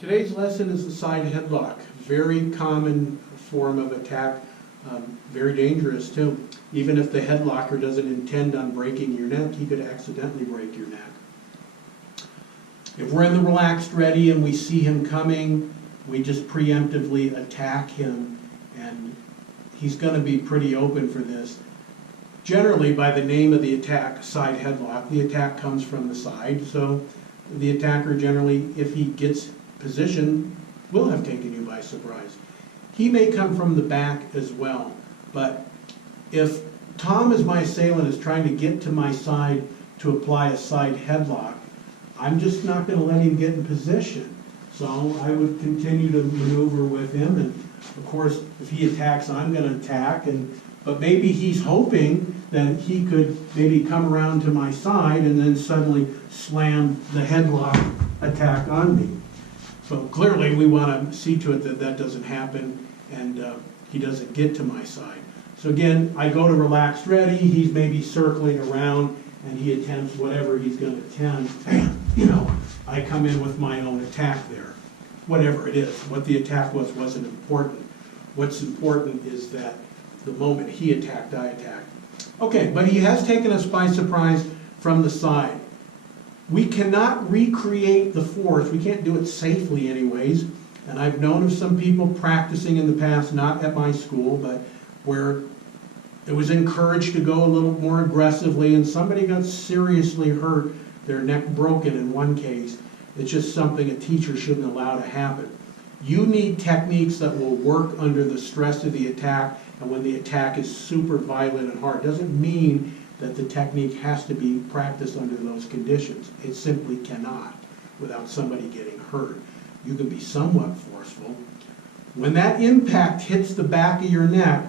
Today's lesson is the side headlock. Very common form of attack, very dangerous too. Even if the headlocker doesn't intend on breaking your neck, he could accidentally break your neck. If we're in the relaxed ready and we see him coming, we just preemptively attack him, and he's going to be pretty open for this. Generally, by the name of the attack, side headlock, the attack comes from the side, so the attacker generally, if he gets position, will have taken you by surprise. He may come from the back as well, but if Tom, as my assailant, is trying to get to my side to apply a side headlock, I'm just not going to let him get in position. So I would continue to maneuver with him, and of course, if he attacks, I'm going to attack, but maybe he's hoping that he could maybe come around to my side and then suddenly slam the headlock attack on me. So clearly we want to see to it that that doesn't happen and he doesn't get to my side. So again, I go to relaxed ready, he's maybe circling around and he attempts whatever he's going to attempt. I come in with my own attack there. Whatever it is, what the attack was wasn't important. What's important is that the moment he attacked, I attacked. Okay, but he has taken us by surprise from the side. We cannot recreate the force. We can't do it safely anyways. And I've known of some people practicing in the past, not at my school, but where it was encouraged to go a little more aggressively and somebody got seriously hurt, their neck broken in one case. It's just something a teacher shouldn't allow to happen. You need techniques that will work under the stress of the attack and when the attack is super violent and hard. Doesn't mean that the technique has to be practiced under those conditions. It simply cannot without somebody getting hurt. You can be somewhat forceful. When that impact hits the back of your neck,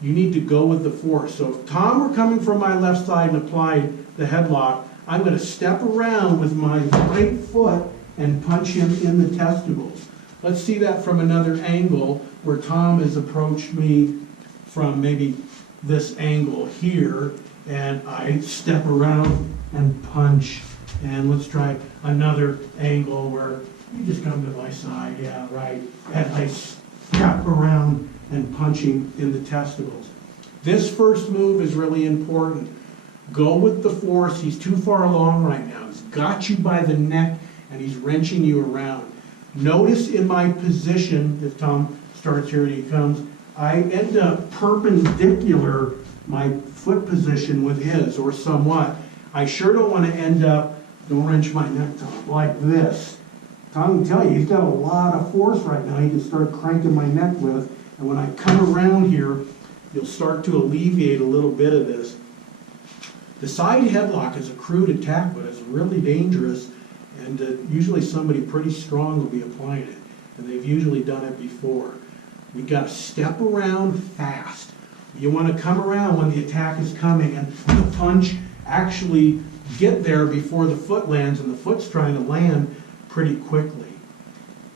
you need to go with the force. So if Tom were coming from my left side and applied the headlock, I'm going to step around with my right foot and punch him in the testicles. Let's see that from another angle where Tom has approached me from maybe this angle here, and I step around and punch. And let's try another angle where you just come to my side, yeah, right, and I step around and punch him in the testicles. This first move is really important. Go with the force. He's too far along right now. He's got you by the neck and he's wrenching you around. Notice in my position, if Tom starts here and he comes, I end up perpendicular my foot position with his, or somewhat. I sure don't want to end up, don't wrench my neck, Tom, like this. Tom can tell you, he's got a lot of force right now he can start cranking my neck with, and when I come around here, you'll start to alleviate a little bit of this. The side headlock is a crude attack, but it's really dangerous, and usually somebody pretty strong will be applying it, and they've usually done it before. We've got to step around fast. You want to come around when the attack is coming, and the punch actually get there before the foot lands, and the foot's trying to land pretty quickly.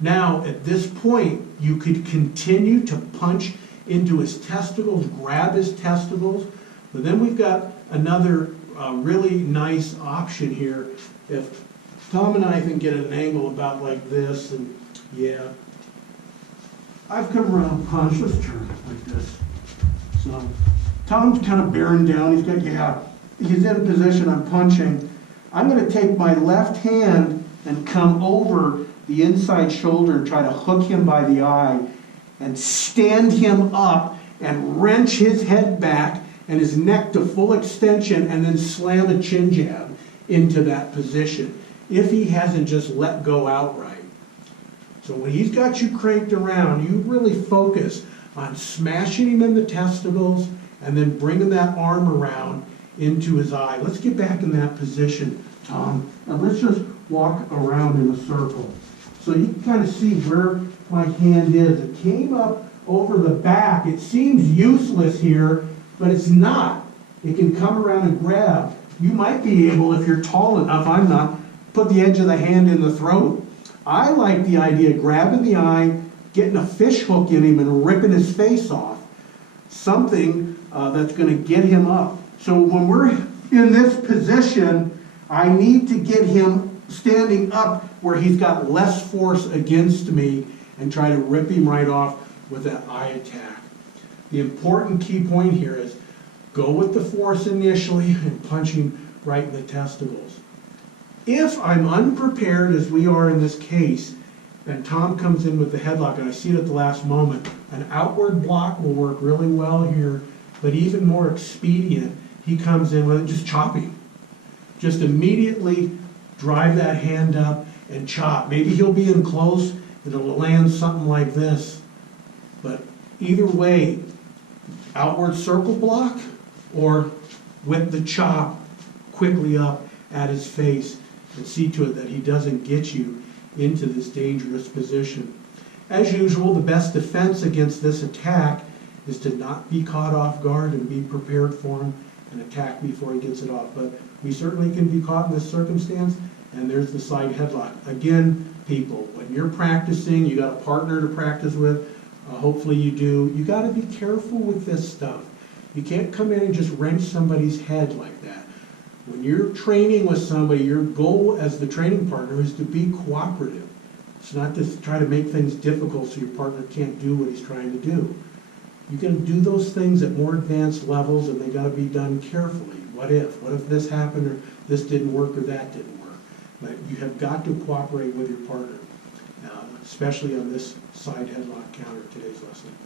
Now, at this point, you could continue to punch into his testicles, grab his testicles, but then we've got another really nice option here. If Tom and I can get an angle about like this, and yeah, I've come around punch, let's turn it like this. So, Tom's kind of bearing down, he's in position, I'm punching. I'm going to take my left hand and come over the inside shoulder and try to hook him by the eye and stand him up and wrench his head back and his neck to full extension and then slam a chin jab into that position if he hasn't just let go outright. So when he's got you cranked around, you really focus on smashing him in the testicles and then bringing that arm around into his eye. Let's get back in that position, Tom, and let's just walk around in a circle. So you can kind of see where my hand is. It came up over the back. It seems useless here, but it's not. It can come around and grab. You might be able, if you're tall enough, I'm not, put the edge of the hand in the throat. I like the idea of grabbing the eye, getting a fish hook in him and ripping his face off. Something that's going to get him up. So when we're in this position, I need to get him standing up where he's got less force against me and try to rip him right off with that eye attack. The important key point here is go with the force initially and punch him right in the testicles. If I'm unprepared, as we are in this case, and Tom comes in with the headlock, and I see it at the last moment, an outward block will work really well here, but even more expedient, he comes in with it, just chop him. Just immediately drive that hand up and chop. Maybe he'll be in close, and it'll land something like this. But either way, outward circle block or with the chop quickly up at his face, and see to it that he doesn't get you into this dangerous position. As usual, the best defense against this attack is to not be caught off guard and be prepared for him and attack before he gets it off. But we certainly can be caught in this circumstance, and there's the side headlock. Again, people, when you're practicing, you got a partner to practice with, hopefully you do, you got to be careful with this stuff. You can't come in and just wrench somebody's head like that. When you're training with somebody, your goal as the training partner is to be cooperative. It's not to try to make things difficult so your partner can't do what he's trying to do. You can do those things at more advanced levels, and they got to be done carefully. What if? What if this happened, or this didn't work, or that didn't work? But you have got to cooperate with your partner, especially on this side headlock counter, today's lesson.